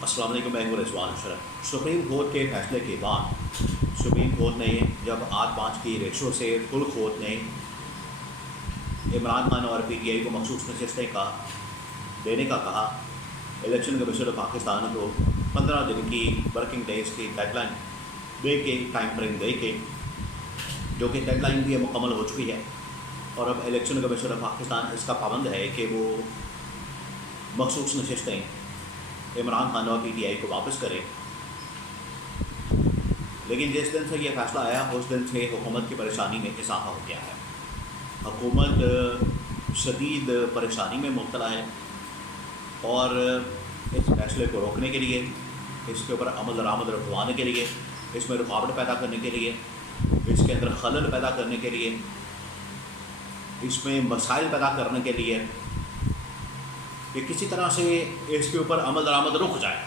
अस्सलाम वालेकुम, मैं हूं रिजवान अशरफ। सुप्रीम कोर्ट के फैसले के बाद सुप्रीम कोर्ट ने जब 8-5 की रेशो से फुल कोर्ट ने इमरान खान और PTI को मखसूस नशिस्तें का देने का कहा, इलेक्शन कमीशन पाकिस्तान को 15 दिन की वर्किंग डेज की डेडलाइन दे के, टाइम फ्रेम दे के, जो कि डेडलाइन भी मुकम्मल हो चुकी है। और अब इलेक्शन कमीशन पाकिस्तान इसका पाबंद है कि वो मखसूस नशिस्तें इमरान खान और PTI को वापस करें। लेकिन जिस दिन से ये फ़ैसला आया उस दिन से हुकूमत की परेशानी में इजाफा हो गया है। हुकूमत शदीद परेशानी में मुब्तला है और इस फैसले को रोकने के लिए, इसके ऊपर अमल दरामद रुकवाने के लिए, इसमें रुकावट पैदा करने के लिए, इसके अंदर खलल पैदा करने के लिए, इसमें मसाइल पैदा करने के लिए कि किसी तरह से इसके ऊपर अमल दरामद रुक जाए,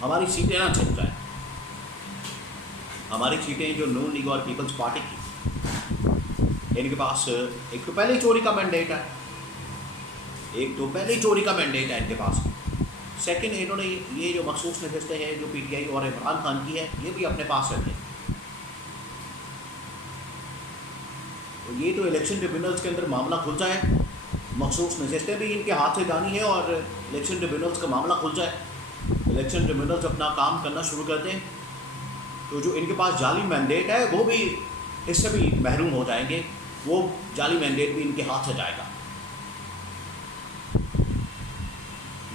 हमारी सीटें ना छिप जाए। हमारी सीटें जो नून लीग और पीपल्स पार्टी की, इनके पास एक तो पहले ही चोरी का मैंडेट है, इनके पास। सेकंड, इन्होंने ये जो मखसूस नशिस्तें हैं जो PTI और इमरान खान की है, ये भी अपने पास रखें। तो ये तो इलेक्शन ट्रिब्यूनल्स के अंदर मामला खुल जाए, मखसूस नशिस्तें भी इनके हाथ से जानी है और इलेक्शन ट्रिब्यूनल्स का मामला खुल जाए, इलेक्शन ट्रिब्यूनल्स अपना काम करना शुरू कर दें, तो जो इनके पास जाली मैंडेट है वो भी इससे भी महरूम हो जाएंगे, वो जाली मैंडेट भी इनके हाथ से जाएगा।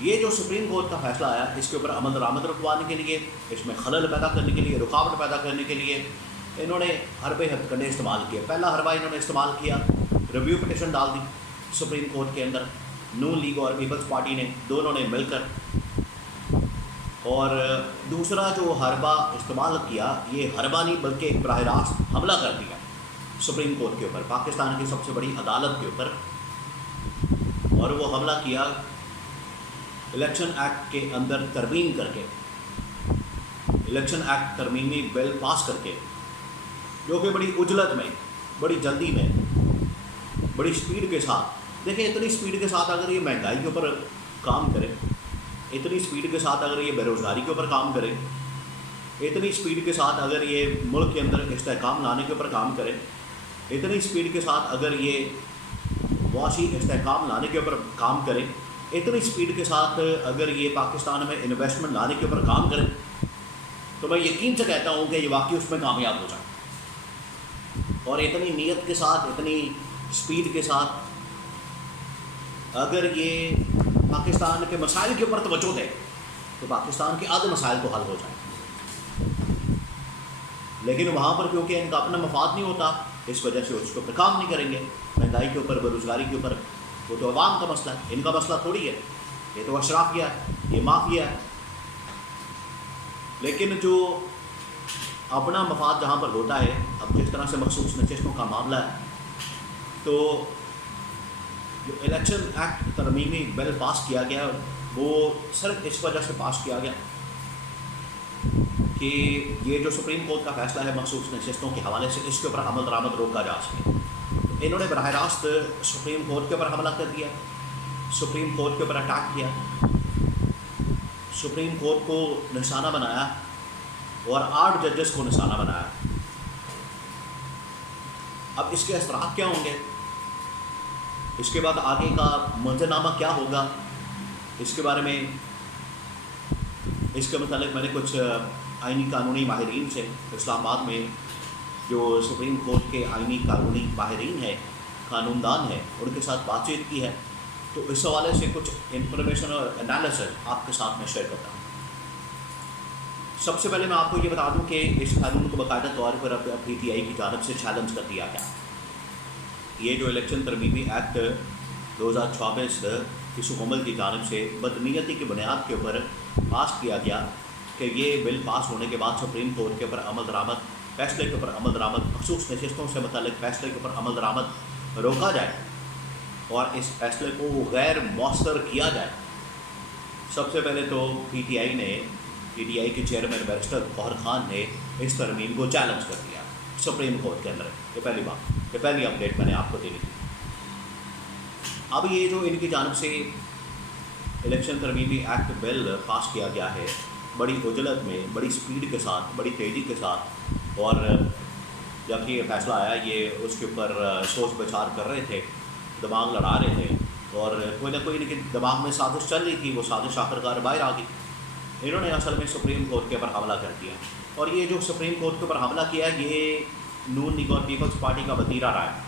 ये जो सुप्रीम कोर्ट का फैसला आया, इसके ऊपर अमल दरामद रुकवाने के लिए, इसमें खलल पैदा करने के लिए, रुकावट पैदा करने के लिए इन्होंने हरबे हथकंडे इस्तेमाल किए। पहला हरबा इन्होंने इस्तेमाल किया, रिव्यू पिटिशन डाल दी सुप्रीम कोर्ट के अंदर, नून लीग और पीपल्स पार्टी ने, दोनों ने मिलकर। और दूसरा जो हरबा इस्तेमाल किया, ये हरबा नहीं बल्कि एक बराह रास्त हमला कर दिया सुप्रीम कोर्ट के ऊपर, पाकिस्तान की सबसे बड़ी अदालत के ऊपर। और वो हमला किया इलेक्शन एक्ट के अंदर तरमीम करके, इलेक्शन एक्ट तरमीमी बिल पास करके, जो कि बड़ी उजलत में, बड़ी जल्दी में, बड़ी स्पीड के साथ। देखिए, इतनी स्पीड के साथ अगर ये महंगाई के ऊपर काम करे, इतनी स्पीड के साथ अगर ये बेरोज़गारी के ऊपर काम करे, इतनी स्पीड के साथ अगर ये मुल्क के अंदर इस्तेहकाम लाने के ऊपर काम करे, इतनी स्पीड के साथ अगर ये वाशी इस्तेहकाम लाने के ऊपर काम करे, इतनी स्पीड के साथ अगर ये पाकिस्तान में इन्वेस्टमेंट लाने के ऊपर काम करे, तो मैं यकीन से कहता हूँ कि ये वाकई उसमें कामयाब हो जाए। और इतनी नीयत के साथ, इतनी स्पीड के साथ अगर ये पाकिस्तान के मसाइल के ऊपर तवज्जो दे, तो पाकिस्तान के आधे मसाइल तो हल हो जाए। लेकिन वहाँ पर क्योंकि इनका अपना मफाद नहीं होता, इस वजह से उसके ऊपर काम नहीं करेंगे। महंगाई के ऊपर, बेरोज़गारी के ऊपर, वो तो अवाम का मसला है, इनका मसला थोड़ी है। ये तो अशराफिया है, ये माफिया है। लेकिन जो अपना मफाद जहाँ पर होता है, अब जिस तरह से मखसूस नशिस्तों का मामला है, तो जो इलेक्शन एक्ट तरमीमी बिल पास किया गया, वो सिर्फ इस वजह से पास किया गया कि ये जो सुप्रीम कोर्ट का फैसला है मखसूस नशिस्तों के हवाले से, इसके ऊपर अमल दरामद रोका जा सके। तो इन्होंने बराह रास्त सुप्रीम कोर्ट के ऊपर हमला कर दिया, सुप्रीम कोर्ट के ऊपर अटैक किया, सुप्रीम कोर्ट को निशाना बनाया और 8 जजेस को निशाना बनाया। अब इसके असरात क्या होंगे, इसके बाद आगे का मंजरनामा क्या होगा, इसके बारे में, इसके मतलब मैंने कुछ आइनी कानूनी माहिरीन से इस्लामाबाद में, जो सुप्रीम कोर्ट के आइनी कानूनी माहिरीन है, कानूनदान है, उनके साथ बातचीत की है। तो इस हवाले से कुछ इंफॉर्मेशन और एनालिसिस आपके साथ में शेयर करता हूँ। सबसे पहले मैं आपको ये बता दूं कि इस कानून को बाकायदा तौर पर अब PTI की जानब से चैलेंज कर दिया गया। ये जो इलेक्शन तरमीमी एक्ट 2024 इस हुकूमत की जानब से बदनीयती की बुनियाद के ऊपर पास किया गया कि ये बिल पास होने के बाद सुप्रीम कोर्ट के ऊपर अमल दरामद, फैसले के ऊपर अमल दरामद, मखसूस नशिस्तों से मुतल्लिक फैसले के ऊपर अमल दरामद रोका जाए और इस फैसले को गैर मौसर किया जाए। सबसे पहले तो PTI के चेयरमैन बैरिस्टर गौहर खान ने इस तरमीम को चैलेंज कर दिया सुप्रीम कोर्ट के अंदर। ये पहली बात, ये पहली अपडेट मैंने आपको देनी थी। अब ये जो इनकी जानब से الیکشن ترمیمی ایکٹ بل پاس کیا گیا ہے بڑی عجلت میں، بڑی سپیڈ کے ساتھ، بڑی تیزی کے ساتھ، اور جب یہ فیصلہ آیا یہ اس کے اوپر سوچ بچار کر رہے تھے، دماغ لڑا رہے تھے، اور کوئی نہ کوئی ان کے دماغ میں سازش چل رہی تھی، وہ سازش آخرکار باہر آ گئی۔ انہوں نے اصل میں سپریم کورٹ کے اوپر حملہ کر دیا، اور یہ جو سپریم کورٹ کے اوپر حملہ کیا یہ نون لیگ اور پیپلز پارٹی کا وتیرہ رہا ہے۔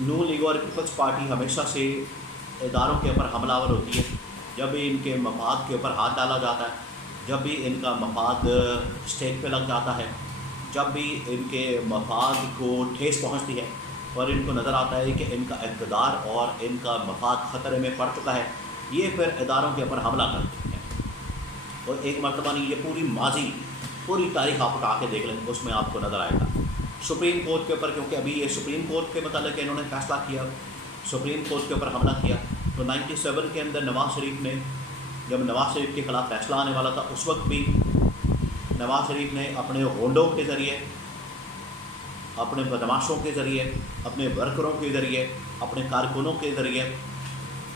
نون لیگ اور پیپلز پارٹی ہمیشہ سے اداروں کے اوپر حملہ آور ہوتی ہے، جب بھی ان کے مفاد کے اوپر ہاتھ ڈالا جاتا ہے، جب بھی ان کا مفاد اسٹیک پہ لگ جاتا ہے، جب بھی ان کے مفاد کو ٹھیس پہنچتی ہے اور ان کو نظر آتا ہے کہ ان کا اقتدار اور ان کا مفاد خطرے میں پڑ چکا ہے، یہ پھر اداروں کے اوپر حملہ کرتے ہیں۔ اور ایک مرتبہ نہیں، یہ پوری ماضی، پوری تاریخ آپ اٹھا کے دیکھ لیں، اس میں آپ کو نظر آئے گا۔ سپریم کورٹ کے اوپر، کیونکہ ابھی یہ سپریم کورٹ کے متعلق انہوں نے فیصلہ کیا، سپریم کورٹ کے اوپر حملہ کیا، تو 97 کے اندر نواز شریف نے، جب نواز شریف کے خلاف فیصلہ آنے والا تھا، اس وقت بھی نواز شریف نے اپنے غنڈوں کے ذریعے، اپنے بدماشوں کے ذریعے، اپنے ورکروں کے ذریعے، اپنے کارکنوں کے ذریعے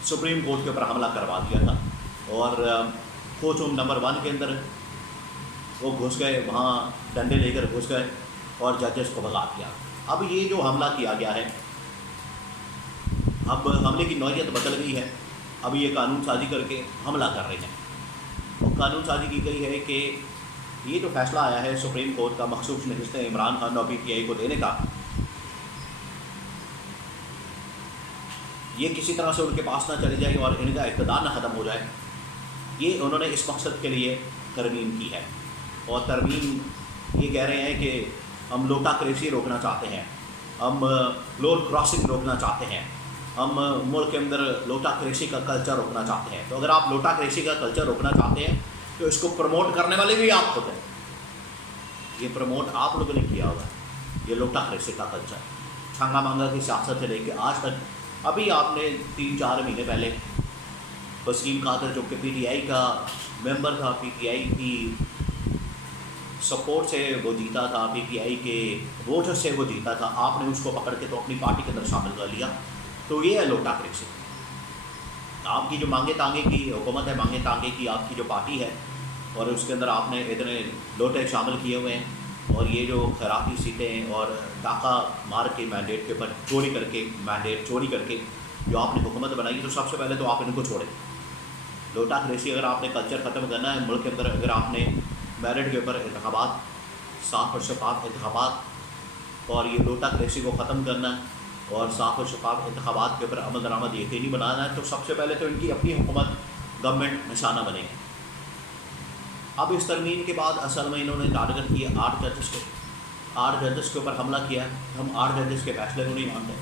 سپریم کورٹ کے اوپر حملہ کروا دیا تھا، اور کورٹ روم نمبر 1 کے اندر وہ گھس گئے، وہاں ڈنڈے لے کر گھس گئے اور ججز کو بھگا دیا۔ اب یہ جو حملہ کیا گیا ہے، اب حملے کی نوعیت بدل گئی ہے، اب یہ قانون سازی کر کے حملہ کر رہے ہیں۔ اور قانون سازی کی گئی ہے کہ یہ جو فیصلہ آیا ہے سپریم کورٹ کا مخصوص نشستیں عمران خان اور PTI کو دینے کا، یہ کسی طرح سے ان کے پاس نہ چلی جائے اور ان کا اقتدار نہ ختم ہو جائے، یہ انہوں نے اس مقصد کے لیے ترمیم کی ہے۔ اور ترمیم یہ کہہ رہے ہیں کہ ہم لوٹا کریسی روکنا چاہتے ہیں، ہم فلور کراسنگ روکنا چاہتے ہیں، ہم ملک کے اندر لوٹا کریسی کا کلچر روکنا چاہتے ہیں۔ تو اگر آپ لوٹا کریسی کا کلچر روکنا چاہتے ہیں تو اس کو پروموٹ کرنے والے بھی آپ خود ہیں، یہ پروموٹ آپ لوگوں نے کیا ہوا ہے، یہ لوٹا کریسی کا کلچر، چھانگا مانگا کی سیاست سے لے کے آج تک۔ ابھی آپ نے 3-4 مہینے پہلے وسیم قادر جو کہ PTI کا ممبر تھا، PTI کی سپورٹ سے وہ جیتا تھا، PTI کے ووٹر سے وہ جیتا تھا، آپ نے اس کو پکڑ کے تو اپنی پارٹی کے اندر شامل کر لیا۔ تو یہ ہے لوٹا کریسی۔ آپ کی جو مانگے تانگے کی حکومت ہے، مانگے تانگے کی آپ کی جو پارٹی ہے، اور اس کے اندر آپ نے اتنے لوٹے شامل کیے ہوئے ہیں، اور یہ جو خیراتی سیٹیں اور ڈاکہ مار کے مینڈیٹ کے اوپر چوری کر کے، مینڈیٹ چوری کر کے جو آپ نے حکومت بنائی، تو سب سے پہلے تو آپ ان کو چھوڑیں۔ لوٹا کریسی اگر آپ نے کلچر ختم کرنا ہے ملک کے اندر، اگر آپ نے میرٹ کے اوپر انتخابات، صاف اور شفاف انتخابات، اور یہ لوٹا کریسی کو ختم کرنا ہے اور صاف اور شفاف انتخابات کے اوپر عمل درآمد یقینی بنانا ہے، تو سب سے پہلے تو ان کی اپنی حکومت، گورنمنٹ نشانہ بنے گی۔ اب اس ترمیم کے بعد اصل میں انہوں نے ٹارگٹ کیا 8 ججز کو، 8 ججز کے اوپر حملہ کیا ہے۔ ہم 8 ججز کے فیصلے کو نہیں مانتے،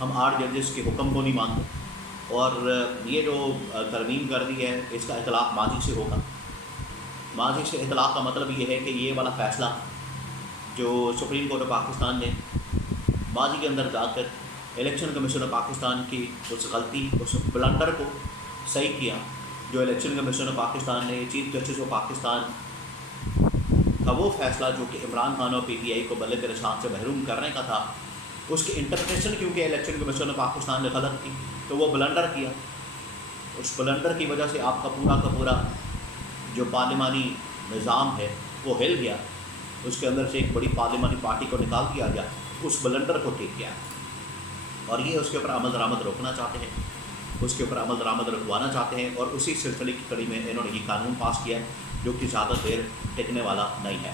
ہم 8 ججز کے حکم کو نہیں مانتے، اور یہ جو ترمیم کر دی ہے اس کا اطلاق ماضی سے ہوگا۔ ماضی سے اطلاق کا مطلب یہ ہے کہ یہ والا فیصلہ جو سپریم کورٹ آف پاکستان نے ماضی کے اندر جا کر الیکشن کمیشن آف پاکستان کی اس غلطی، اس بلنڈر کو صحیح کیا، جو الیکشن کمیشن آف پاکستان نے چیف جسٹس آف پاکستان کا وہ فیصلہ جو کہ عمران خان اور PTI کو بلد رشان سے محروم کرنے کا تھا، اس کی انٹرپریٹیشن کیونکہ الیکشن کمیشن آف پاکستان نے غلط کی، تو وہ بلنڈر کیا۔ اس بلنڈر کی وجہ سے آپ کا پورا جو پارلیمانی نظام ہے وہ ہل گیا، اس کے اندر سے ایک بڑی پارلیمانی پارٹی کو نکال دیا گیا، اس بلنڈر کو ٹھیک کیا، اور یہ اس کے اوپر عمل درآمد روکنا چاہتے ہیں، اس کے اوپر عمل درآمد رکھوانا چاہتے ہیں، اور اسی سلسلے کی کڑی میں انہوں نے یہ قانون پاس کیا جو کہ زیادہ دیر ٹکنے والا نہیں ہے۔